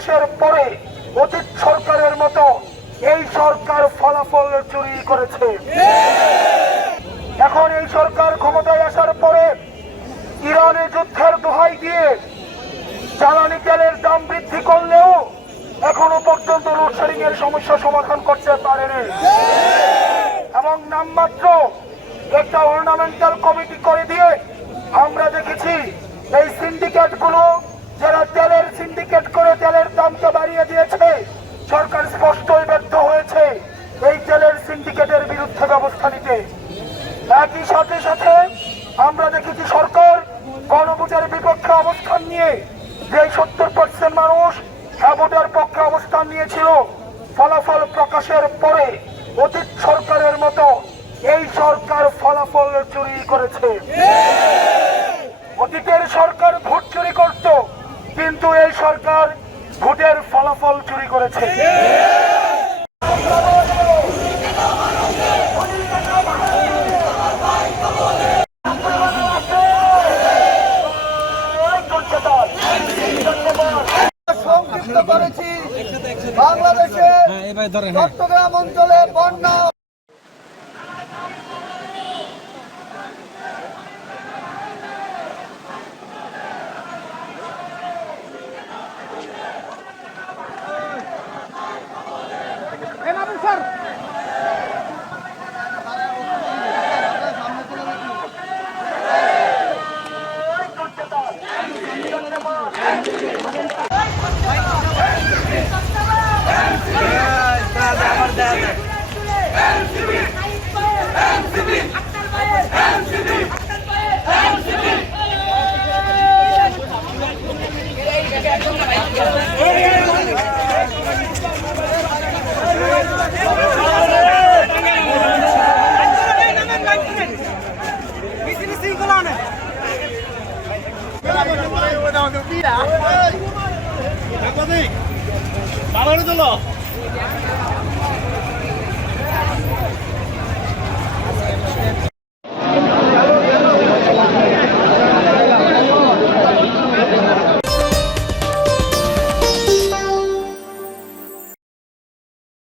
প্রকাশের পরে অতীত সরকারের মতো এই সরকার ফলাফল চুরি করেছে। এখন এই সরকার ক্ষমতায় আসার পরে ইরানে যুদ্ধের দোহাই দিয়ে জ্বালানি তেলের দাম বৃদ্ধি করলেও এখনো পর্যন্ত লোডশেডিং এর সমস্যা সমাধান করতে পারেনি এবং নামমাত্র একটা অর্নামেন্টাল কমিটি করে দিয়ে আমরা দেখেছি এই সিন্ডিকেট গুলো যারা তেলের সিন্ডিকেট করে তেলের দামটা বাড়িয়ে দিয়েছে, সরকার স্পষ্টই ব্যর্থ হয়েছে এই তেলের সিন্ডিকেটের বিরুদ্ধে ব্যবস্থা নিতে। একই সাথে সাথে আমরা দেখেছি সরকার গণভোটের বিপক্ষে অবস্থান নিয়ে যে 70% মানুষ ভোটের পক্ষে অবস্থান নিয়েছিল, ফলাফল প্রকাশের পরে অতীত সরকারের মতো এই সরকার ফলাফল চুরি করেছে। অতীতের সরকার ভোট চুরি করত, কিন্তু এই সরকার ভোটের ফলাফল চুরি করেছে। সংযুক্ত করেছি বাংলাদেশের চট্টগ্রাম অঞ্চলে বন্যা ভালো হলো